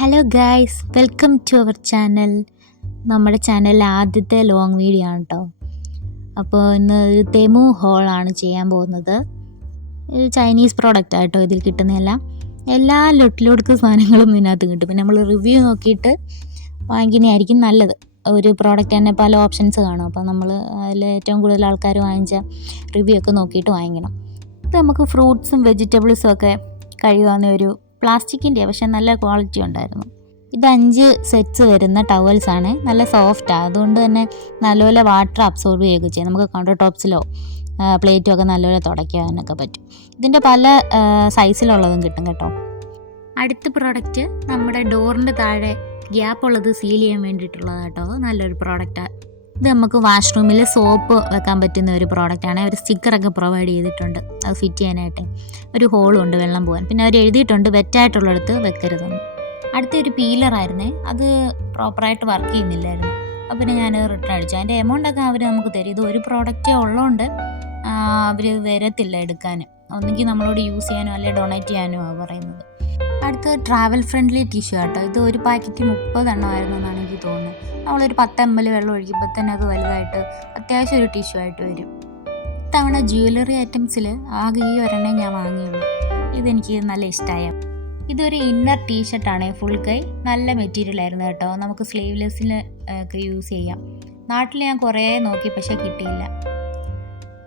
Hello guys, welcome to our channel. നമ്മുടെ ചാനലിലെ ആദ്യത്തെ ലോങ് വീഡിയോ ആണ് കേട്ടോ. അപ്പോൾ ഇന്ന് ഒരു തെമു ഹോളാണ് ചെയ്യാൻ പോകുന്നത്. ഇത് ചൈനീസ് പ്രോഡക്റ്റ് ആട്ടോ. ഇതിൽ കിട്ടുന്നതെല്ലാം എല്ലാ ലൊട്ടിലൊടുക്ക് സാധനങ്ങളും ഇതിനകത്ത് കിട്ടും. പിന്നെ നമ്മൾ റിവ്യൂ നോക്കിയിട്ട് വാങ്ങിക്കുന്നതായിരിക്കും നല്ലത്. ഒരു പ്രോഡക്റ്റ് തന്നെ പല ഓപ്ഷൻസ് കാണും. അപ്പോൾ നമ്മൾ അതിൽ ഏറ്റവും കൂടുതൽ ആൾക്കാർ വാങ്ങിച്ച റിവ്യൂ ഒക്കെ നോക്കിയിട്ട് വാങ്ങിക്കണം. ഇത് നമുക്ക് ഫ്രൂട്ട്സും വെജിറ്റബിൾസും ഒക്കെ കഴുകാവുന്ന ഒരു പ്ലാസ്റ്റിക്കിൻ്റെ, പക്ഷെ നല്ല ക്വാളിറ്റി ഉണ്ടായിരുന്നു. ഇത് 5 സെറ്റ്സ് വരുന്ന ടവൽസാണ്. നല്ല സോഫ്റ്റാണ്, അതുകൊണ്ട് തന്നെ നല്ലപോലെ വാട്ടർ അബ്സോർബ് ചെയ്യുകയൊക്കെ ചെയ്യും. നമുക്ക് കൗണ്ടർ ടോപ്സിലോ പ്ലേറ്റും ഒക്കെ നല്ലപോലെ തുടയ്ക്കാനൊക്കെ പറ്റും. ഇതിൻ്റെ പല സൈസിലുള്ളതും കിട്ടും കേട്ടോ. അടുത്ത പ്രോഡക്റ്റ് നമ്മുടെ ഡോറിൻ്റെ താഴെ ഗ്യാപ്പ് ഉള്ളത് സീൽ ചെയ്യാൻ വേണ്ടിയിട്ടുള്ളത് കേട്ടോ. നല്ലൊരു പ്രോഡക്റ്റാണ് ഇത്. നമുക്ക് വാഷ്റൂമിൽ സോപ്പ് വെക്കാൻ പറ്റുന്ന ഒരു പ്രോഡക്റ്റാണ്. ഒരു സ്റ്റിക്കറൊക്കെ പ്രൊവൈഡ് ചെയ്തിട്ടുണ്ട് അത് ഫിറ്റ് ചെയ്യാനായിട്ട്. ഒരു ഹോളും ഉണ്ട് വെള്ളം പോകാൻ. പിന്നെ അവർ എഴുതിയിട്ടുണ്ട് വെറ്റായിട്ടുള്ളിടത്ത് വെക്കരുതെന്ന്. അടുത്തൊരു പീലറായിരുന്നേ, അത് പ്രോപ്പറായിട്ട് വർക്ക് ചെയ്യുന്നില്ലായിരുന്നു. അപ്പോൾ പിന്നെ ഞാൻ റിട്ടേൺ അടിച്ചു. അതിൻ്റെ എമൗണ്ടൊക്കെ അവർ നമുക്ക് തരും. ഇത് ഒരു പ്രോഡക്റ്റേ ഉള്ളതുകൊണ്ട് അവർ വരത്തില്ല എടുക്കാൻ. ഒന്നുകിൽ നമ്മളോട് യൂസ് ചെയ്യാനോ അല്ലെങ്കിൽ ഡൊണേറ്റ് ചെയ്യാനോ ആണ് പറയുന്നത്. അടുത്ത് ട്രാവൽ ഫ്രണ്ട്ലി ടിഷ്യൂ കേട്ടോ. ഇത് ഒരു പാക്കറ്റ് 30 എണ്ണമായിരുന്നു എന്നാണ് എനിക്ക് തോന്നുന്നത്. നമ്മളൊരു 10 ml വെള്ളം ഒഴിക്കുമ്പോൾ തന്നെ അത് വലുതായിട്ട് അത്യാവശ്യം ഒരു ടിഷ്യൂ ആയിട്ട് വരും. ഇത്തവണ ജ്വല്ലറി ഐറ്റംസിൽ ആകെ ഈ ഒരെണ്ണേ ഞാൻ വാങ്ങിയുള്ളൂ. ഇതെനിക്ക് നല്ല ഇഷ്ടമായ. ഇതൊരു ഇന്നർ ടീഷർട്ടാണ്, ഫുൾ കൈ. നല്ല മെറ്റീരിയൽ ആയിരുന്നു കേട്ടോ. നമുക്ക് സ്ലീവ്ലെസ്സിൽ ഒക്കെ യൂസ് ചെയ്യാം. നാട്ടിൽ ഞാൻ കുറേ നോക്കി, പക്ഷേ കിട്ടിയില്ല.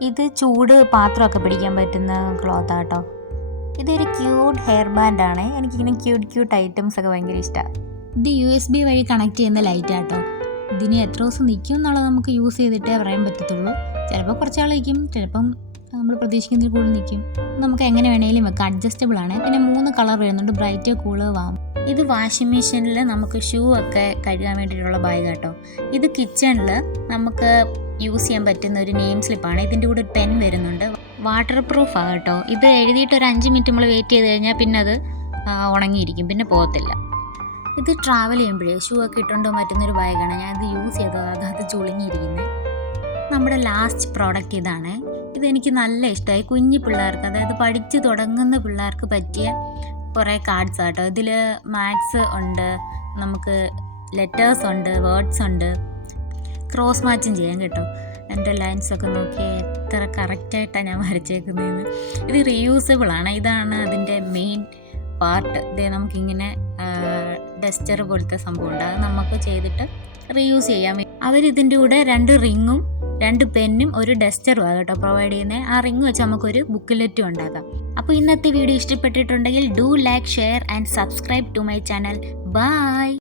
ഇത് ചൂട് പാത്രമൊക്കെ പിടിക്കാൻ പറ്റുന്ന ക്ലോത്ത് കേട്ടോ. ഇതൊരു ക്യൂട്ട് ഹെയർ ബാൻഡാണ്. എനിക്കിങ്ങനെ ക്യൂട്ട് ഐറ്റംസ് ഒക്കെ ഭയങ്കര ഇഷ്ടമാണ്. ഇത് USB വഴി കണക്ട് ചെയ്യുന്ന ലൈറ്റ് കേട്ടോ. ഇതിന് എത്ര ദിവസം നിൽക്കും എന്നുള്ളത് നമുക്ക് യൂസ് ചെയ്തിട്ടേ പറയാൻ പറ്റത്തുള്ളൂ. ചിലപ്പോൾ കുറച്ചാൾ നിൽക്കും, ചിലപ്പം നമ്മൾ പ്രതീക്ഷിക്കുന്നതിൽ കൂടുതൽ നിൽക്കും. നമുക്ക് എങ്ങനെ വേണമെങ്കിലും വെക്കാം. അഡ്ജസ്റ്റബിൾ ആണ്. പിന്നെ 3 കളർ വരുന്നുണ്ട്, ബ്രൈറ്റ്, കൂള്, വാം. ഇത് വാഷിംഗ് മെഷീനിൽ നമുക്ക് ഷൂ ഒക്കെ കഴുകാൻ വേണ്ടിയിട്ടുള്ള ബാഗ് കേട്ടോ. ഇത് കിച്ചണിൽ നമുക്ക് യൂസ് ചെയ്യാൻ പറ്റുന്ന ഒരു നെയിം സ്ലിപ്പാണ്. ഇതിൻ്റെ കൂടെ ഒരു പെൻ വരുന്നുണ്ട്. വാട്ടർ പ്രൂഫാണ് കേട്ടോ. ഇത് എഴുതിയിട്ട് ഒരു 5 മിനിറ്റ് നമ്മൾ വെയിറ്റ് ചെയ്ത് കഴിഞ്ഞാൽ പിന്നെ അത് ഉണങ്ങിയിരിക്കും, പിന്നെ പോകത്തില്ല. ഇത് ട്രാവൽ ചെയ്യുമ്പോഴേ ഷൂ ഒക്കെ ഇട്ടുകൊണ്ട് പറ്റുന്നൊരു ബാഗാണ്. ഞാനിത് യൂസ് ചെയ്തത്, അത് ചുളുങ്ങിയിരിക്കുന്നത്. നമ്മുടെ ലാസ്റ്റ് പ്രോഡക്റ്റ് ഇതാണ്. ഇതെനിക്ക് നല്ല ഇഷ്ടമായി. കുഞ്ഞു പിള്ളേർക്ക്, അതായത് പഠിച്ച് തുടങ്ങുന്ന പിള്ളേർക്ക് പറ്റിയ കുറേ കാർഡ്സ് കേട്ടോ. ഇതിൽ മാത്സ് ഉണ്ട്, നമുക്ക് ലെറ്റേഴ്സ് ഉണ്ട്, വേർഡ്സ് ഉണ്ട്. ക്രോസ് മാച്ചും ചെയ്യാം കേട്ടോ. എൻ്റെ ലൈൻസൊക്കെ നോക്കി എത്ര കറക്റ്റായിട്ടാണ് ഞാൻ വരച്ചേക്കുന്നതെന്ന്. ഇത് റീയൂസബിൾ ആണ്. ഇതാണ് അതിൻ്റെ മെയിൻ പാർട്ട്. ഇത് നമുക്കിങ്ങനെ ഡസ്റ്റർ പോലത്തെ സംഭവം ഉണ്ട്, അത് നമുക്ക് ചെയ്തിട്ട് റീയൂസ് ചെയ്യാം. അവരിതിൻ്റെ കൂടെ 2 റിങ്ങും 2 പെന്നും ഒരു ഡസ്റ്ററും കേട്ടോ പ്രൊവൈഡ് ചെയ്യുന്നത്. ആ റിങ് വെച്ച് നമുക്കൊരു ബുക്കിലെറ്റും ഉണ്ടാക്കാം. അപ്പോൾ ഇന്നത്തെ വീഡിയോ ഇഷ്ടപ്പെട്ടിട്ടുണ്ടെങ്കിൽ do like, share and subscribe to my channel. By.